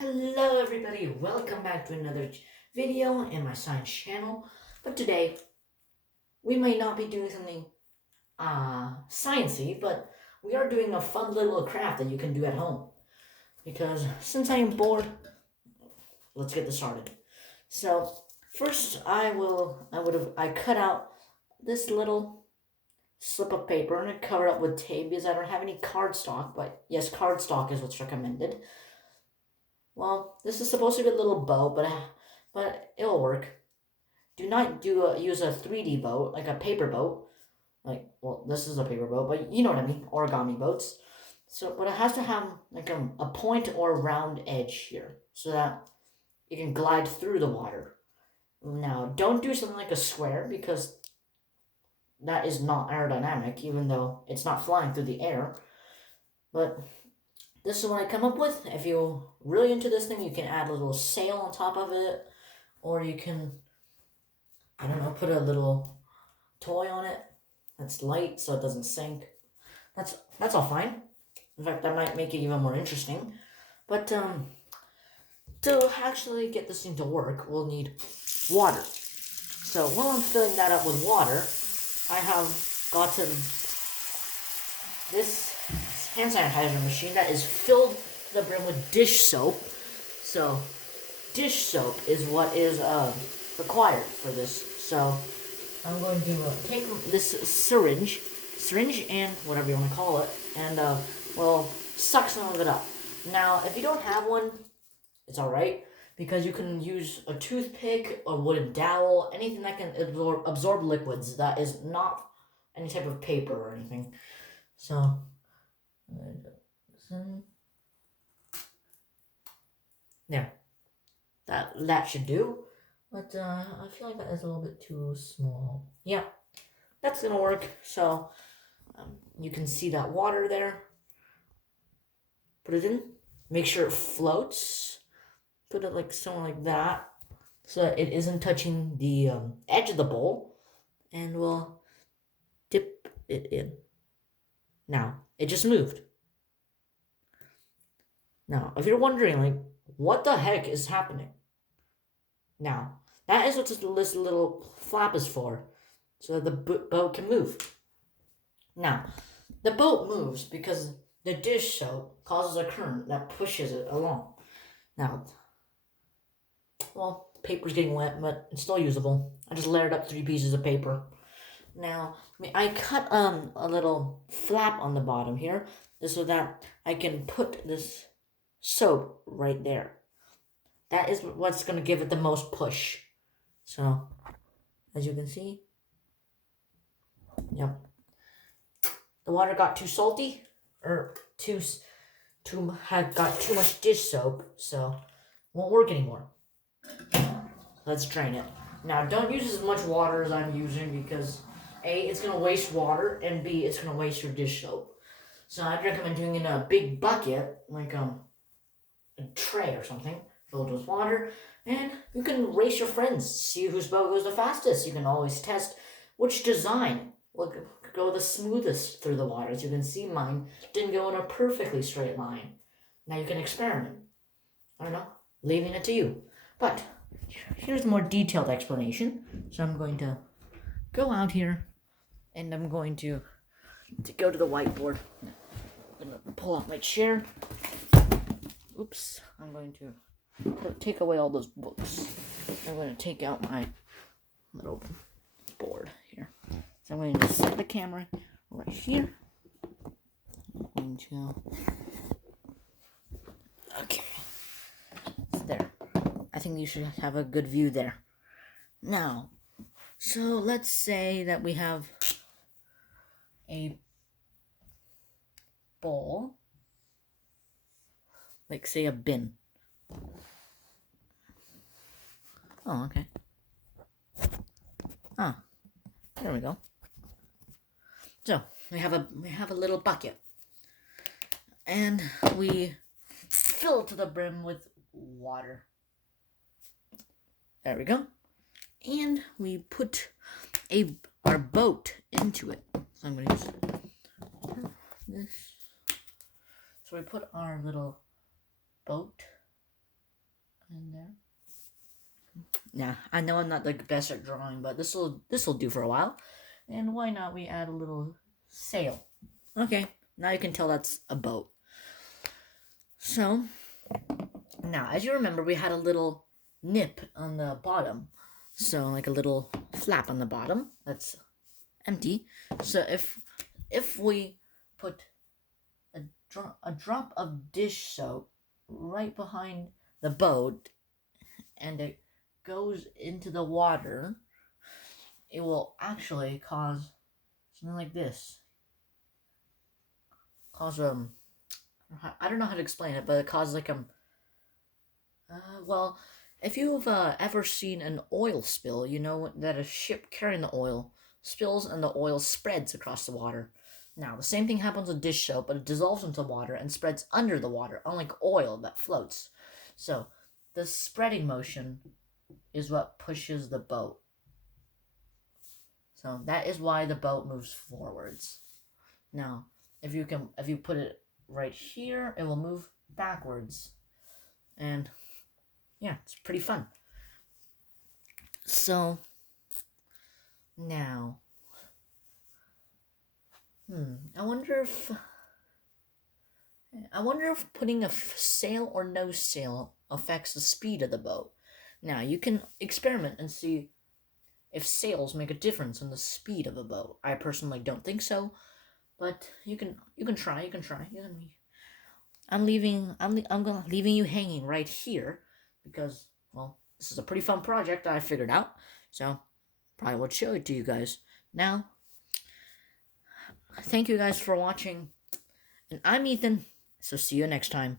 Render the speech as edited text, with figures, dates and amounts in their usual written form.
Hello everybody, welcome back to another video in my science channel. But today, we may not be doing something sciencey, but we are doing a fun little craft that you can do at home. Because since I am bored, let's get this started. So first I cut out this little slip of paper and I cover it up with tape because I don't have any cardstock, but yes, cardstock is what's recommended. Well, this is supposed to be a little bow, but it'll work. Do not use a 3D boat, like a paper boat. Well, this is a paper boat, but you know what I mean, origami boats. So, but it has to have like a point or a round edge here, so that you can glide through the water. Now, don't do something like a square because that is not aerodynamic, even though it's not flying through the air. But this is what I come up with. If you're really into this thing, you can add a little sail on top of it, or you can, I don't know, put a little toy on it that's light so it doesn't sink. That's all fine. In fact, that might make it even more interesting. But to actually get this thing to work, we'll need water. So while I'm filling that up with water, I have gotten this hand sanitizer machine that is filled to the brim with dish soap. So dish soap is what is required for this. So I'm going to take this syringe and whatever you want to call it, and we'll suck some of it up. Now, if you don't have one, it's all right because you can use a toothpick, a wooden dowel, anything that can absorb liquids that is not any type of paper or anything. So, there, that should do. But I feel like that is a little bit too small. Yeah, that's gonna work. So you can see that water there. Put it in. Make sure it floats. Put it like somewhere like that, so that it isn't touching the edge of the bowl. And we'll dip it in. Now it just moved. Now, if you're wondering, like, what the heck is happening? Now, that is what this little flap is for, so that the boat can move. Now, the boat moves because the dish soap causes a current that pushes it along. Now, well, paper's getting wet, but it's still usable. I just layered up 3 pieces of paper. Now, I cut a little flap on the bottom here so that I can put this soap right there. That is what's going to give it the most push. So, as you can see, yep. The water got too salty, or had got too much dish soap, so won't work anymore. Let's drain it. Now, don't use as much water as I'm using because A, it's gonna waste water, and B, it's gonna waste your dish soap. So I'd recommend doing it in a big bucket, like a tray or something, filled with water, and you can race your friends, see whose boat goes the fastest. You can always test which design will go the smoothest through the water. As you can see, mine didn't go in a perfectly straight line. Now you can experiment. I don't know, leaving it to you. But here's a more detailed explanation. So I'm going to go out here and I'm going to go to the whiteboard. I'm going to pull out my chair. Oops, I'm going to take away all those books. I'm going to take out my little board here. So I'm going to set the camera right here. I'm going to... Okay. There. I think you should have a good view there. Now, so let's say that we have a bowl, like say a bin. Oh, okay. Ah, there we go. So we have a little bucket, and we fill it to the brim with water. There we go. And we put our boat into it. So I'm going to use this. So we put our little boat Yeah, I know I'm not the best at drawing, but this will do for a while. And why not we add a little sail? Okay, now you can tell that's a boat. So now, as you remember, we had a little nip on the bottom, so like a little flap on the bottom that's empty. So if we put a drop of dish soap right behind the boat and it goes into the water, it will actually cause something like this. Cause I don't know how to explain it, but it causes like well, if you've ever seen an oil spill, you know that a ship carrying the oil spills and the oil spreads across the water. Now, the same thing happens with dish soap, but it dissolves into water and spreads under the water, unlike oil that floats. So, the spreading motion is what pushes the boat. So, that is why the boat moves forwards. Now, if you put it right here, it will move backwards. And yeah, it's pretty fun. So now, I wonder if putting a sail or no sail affects the speed of the boat. Now you can experiment and see if sails make a difference in the speed of a boat. I personally don't think so, but you can try. You can try. I'm leaving you hanging right here because, well, this is a pretty fun project I figured out. So probably would show it to you guys. Now, thank you guys for watching. And I'm Ethan, so see you next time.